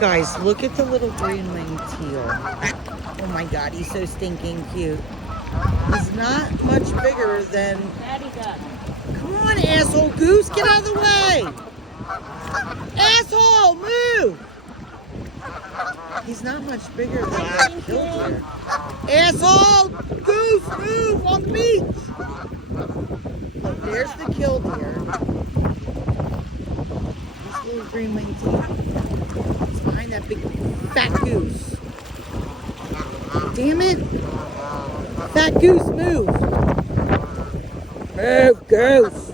Guys, look at the little green-winged teal. Oh my God, he's so stinking cute. He's not much bigger than... Come on, asshole goose, get out of the way! Asshole, move! He's not much bigger than that killdeer. Asshole goose, move on the beach! Look, there's the killdeer. This little green-winged teal. It's behind that big fat goose. Damn it! Fat goose, move! Move, goose!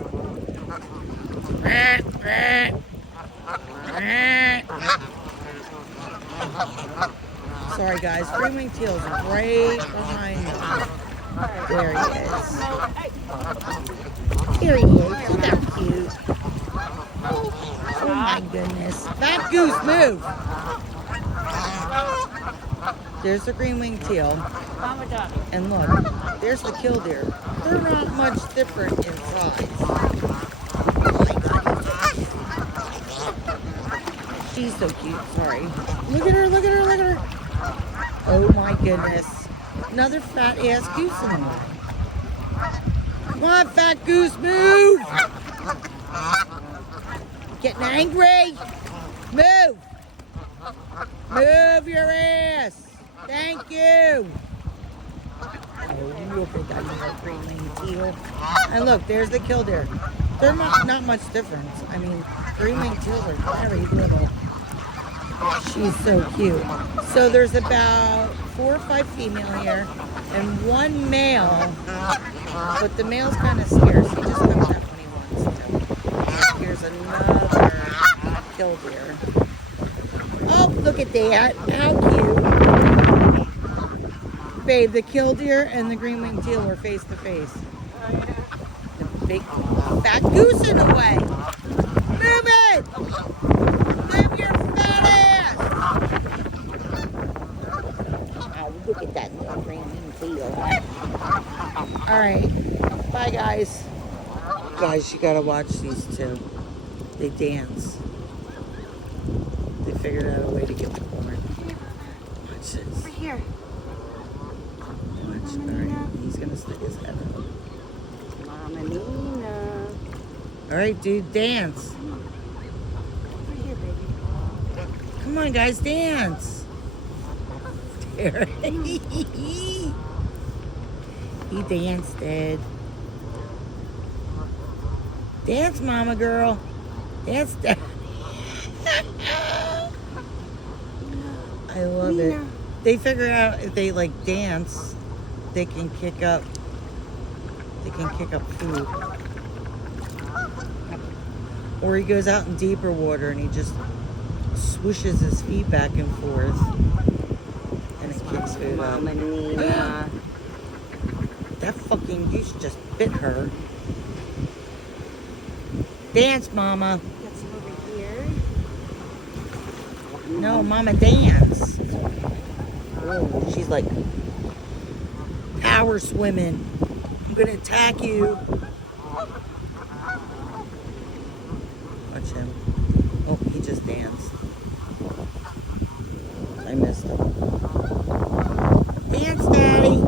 Sorry guys, green-winged teal's right behind me. There he is. Here he is. Look how cute. Oh my goodness. Fat goose, move! There's the green-winged teal. And look, there's the killdeer. They're not much different in size. She's so cute, sorry. Look at her, look at her, look at her. Oh my goodness. Another fat ass goose in the way. Come on, fat goose, move! Getting angry? Move! Move your ass! Thank you! Oh, look at that little green-winged teal. And look, there's the killdeer. They're not much difference. I mean, green-winged teals are very little. She's so cute. So there's about 4 or 5 female here and 1 male, but the male's kind of scarce. He just comes out when he wants to. Here's another killdeer. Oh, look at that. How cute. Babe, the killdeer and the green-winged teal are face to face. The big fat goose in the way. Move it! Move your fat ass! Oh, look at that little green-winged teal. Alright. Bye, guys. Guys, you gotta watch these two. They dance. They figured out a way to get the corn. Watch this. Over here. Watch. Alright, he's gonna stick his head out. Mama Nina. Alright, dude, dance. Over here, baby. Come on, guys, dance. There. He danced, Dad. Dance, mama girl. Dance, Dad. I love it. They figure out if they like dance, they can kick up. They can kick up food. Or he goes out in deeper water and he just swooshes his feet back and forth, and it kicks food up. Mama Nina. That fucking goose just bit her. Dance, mama. Got some over here. No, mama, dance. Oh, she's like power swimming. I'm gonna attack you. Watch him. Oh, he just danced. I missed him. Dance, Daddy.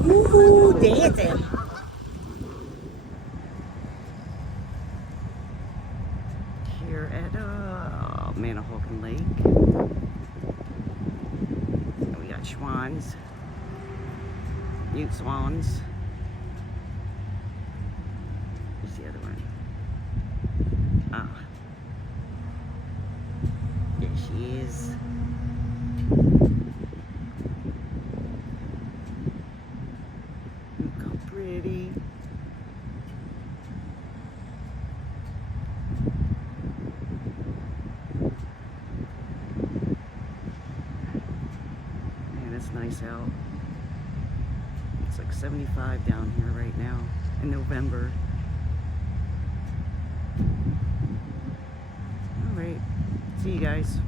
Woohoo, dancing. Here at Manahawkin Lake. And we got swans. Mute swans. Where's the other one? Ah. There she is. Look how pretty. Man, it's nice out. It's like 75 down here right now in November. All right, see you guys.